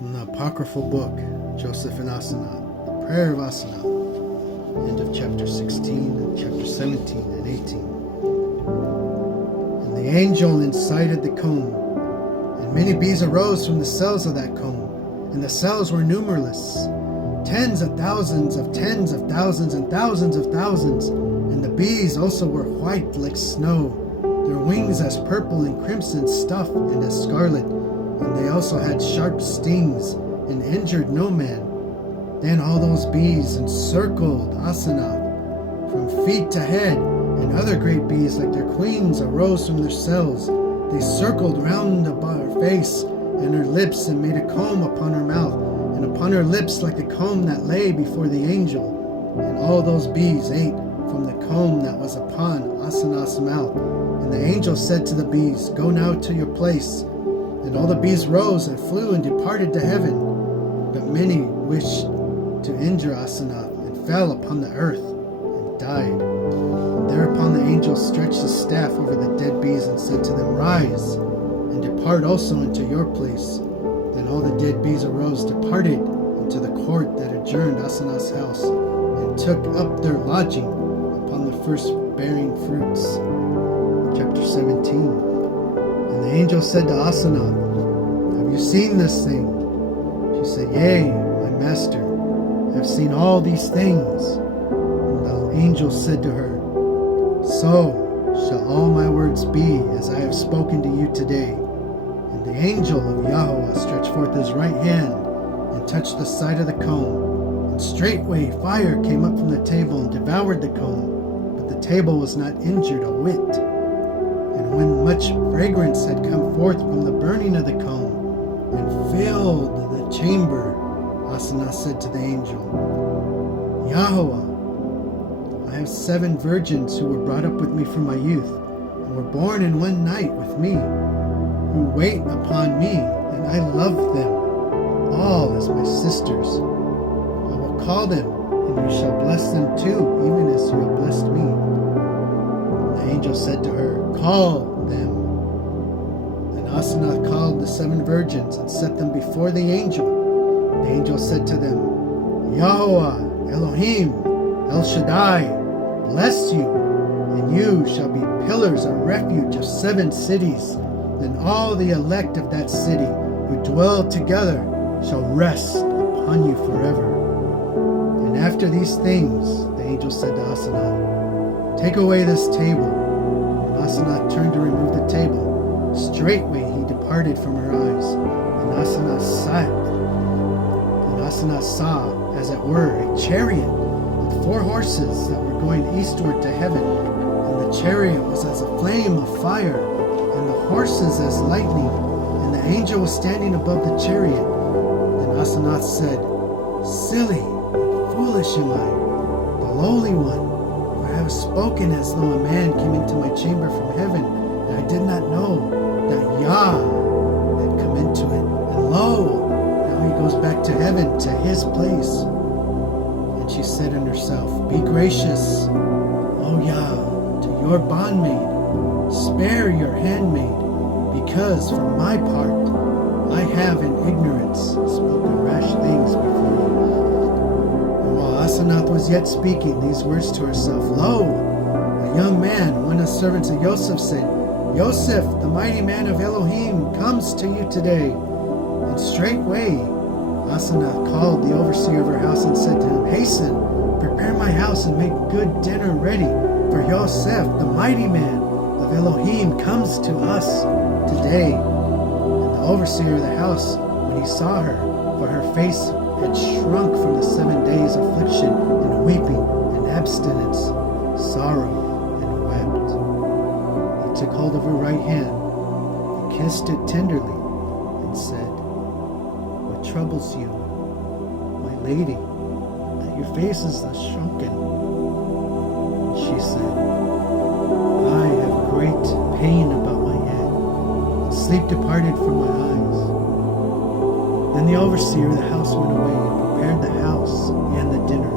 From the Apocryphal book, Joseph and Asenath, the prayer of Asenath, end of chapter 16 and chapter 17 and 18. And the angel incited the comb, and many bees arose from the cells of that comb, and the cells were numberless, tens of thousands of tens of thousands and thousands of thousands, and the bees also were white like snow, their wings as purple and crimson stuff and as scarlet, and they also had sharp stings and injured no man. Then all those bees encircled Asenath from feet to head, and other great bees like their queens arose from their cells. They circled round about her face and her lips, and made a comb upon her mouth, and upon her lips like a comb that lay before the angel. And all those bees ate from the comb that was upon Asenath's mouth. And the angel said to the bees, "Go now to your place." And all the bees rose and flew and departed to heaven. But many wished to injure Asenath, and fell upon the earth and died. And thereupon the angel stretched his staff over the dead bees and said to them, "Rise, and depart also into your place." Then all the dead bees arose, departed into the court that adjourned Asenath's house, and took up their lodging upon the first bearing fruits. Chapter 17. And the angel said to Asenath, "Have you seen this thing?" She said, "Yea, my master, I have seen all these things." And the angel said to her, "So shall all my words be as I have spoken to you today." And the angel of Yahweh stretched forth his right hand and touched the side of the comb. And straightway fire came up from the table and devoured the comb, but the table was not injured a whit. And when much fragrance had come forth from the burning of the comb and filled the chamber, Asenath said to the angel, "Yahweh, I have 7 virgins who were brought up with me from my youth, and were born in one night with me, who wait upon me, and I love them all as my sisters. I will call them, and you shall bless them too, even as you have blessed me." And the angel said to her, "Call them." And Asenath called the 7 virgins and set them before the angel. The angel said to them, "Yahweh, Elohim, El Shaddai, bless you, and you shall be pillars of refuge of 7 cities. Then all the elect of that city who dwell together shall rest upon you forever." And after these things, the angel said to Asenath, "Take away this table." And Asenath turned to remove the table. Straightway he departed from her eyes, and Asenath saw, as it were, a chariot with 4 horses that were going eastward to heaven. And the chariot was as a flame of fire, and the horses as lightning, and the angel was standing above the chariot. Then Asenath said, "Silly and foolish am I, the lowly one, for I have spoken as though a man came into my chamber from heaven, and I did not know that Yah had come into it. And lo, now he goes back to heaven, to his place." And she said in herself, "Be gracious, O Yah, to your bondmaid. Spare your handmaid, because for my part I have in ignorance spoken rash things before you." And while Asenath was yet speaking these words to herself, lo, a young man, one of the servants of Joseph, said, "Joseph, the mighty man of Elohim, comes to you today." And straightway Asenath called the overseer of her house and said to him, "Hasten, prepare my house and make good dinner ready, for Joseph, the mighty man of Elohim, comes to us today." And the overseer of the house, when he saw her, for her face had shrunk from the 7 days' affliction and weeping and abstinence, sorrow and wept, he took hold of her right hand and kissed it tenderly and said, "What troubles you, my lady, that your face is thus shrunken?" And she said, "I have great pain about my head, and sleep departed from my eyes." Then the overseer of the house went away and prepared the house and the dinner.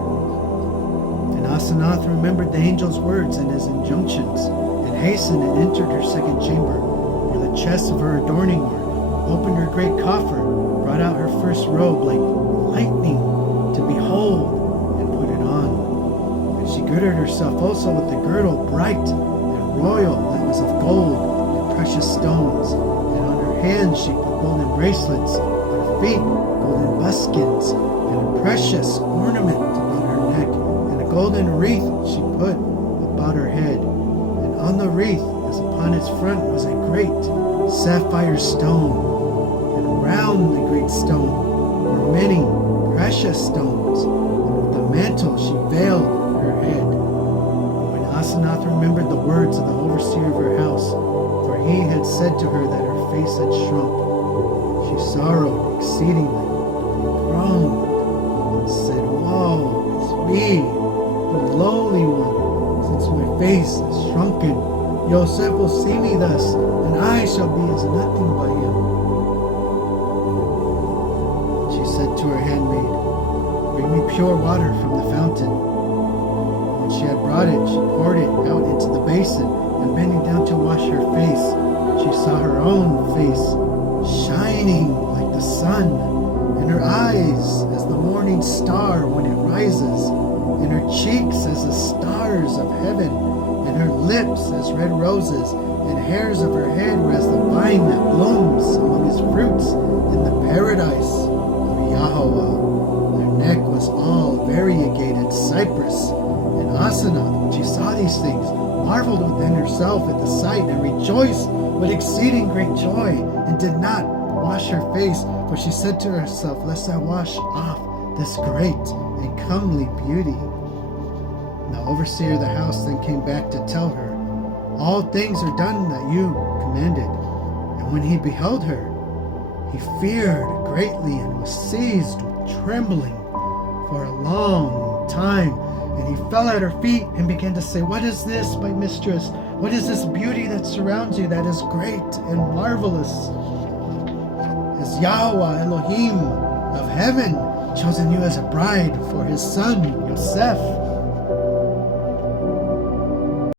And Asenath remembered the angel's words and his injunctions, and hastened and entered her second chamber, where the chests of her adorning were, opened her great coffer, brought brought out her first robe like lightning to behold and put it on. And she girded herself also with the girdle bright and royal that was of gold and precious stones. And on her hands she put golden bracelets, on her feet golden buskins, and a precious ornament about her neck, and a golden wreath she put about her head. And on the wreath, as upon its front, was a great sapphire stone, and around the great stone were many precious stones, and with the mantle she veiled her head. And when Asenath remembered the words of the overseer of her house, for he had said to her that her face had shrunk, she sorrowed exceedingly, groaned, and said, Woe is me, the lowly one, since my face is shrunken. Joseph will see me thus, and I shall be as nothing by him. She said to her handmaid, Bring me pure water from the fountain. When she had brought it, she poured it out into the basin, and bending down to wash her face, she saw her own face shining like the sun, and her eyes as the morning star when it rises, and her cheeks as the stars of heaven, and her lips as red roses, and hairs of her head were as the vine that blooms among its fruits in the paradise of Yahweh. Her neck was all variegated cypress. And Asenath, when she saw these things, marveled within herself at the sight, and rejoiced with exceeding great joy, and did not wash her face, for she said to herself, Lest I wash off this great and comely beauty. And the overseer of the house then came back to tell her, All things are done that you commanded. And when he beheld her, he feared greatly, and was seized with trembling for a long time. And he fell at her feet and began to say, What is this, my mistress? What is this beauty that surrounds you that is great and marvelous? Has Yahweh Elohim of heaven chosen you as a bride for his son, Yosef?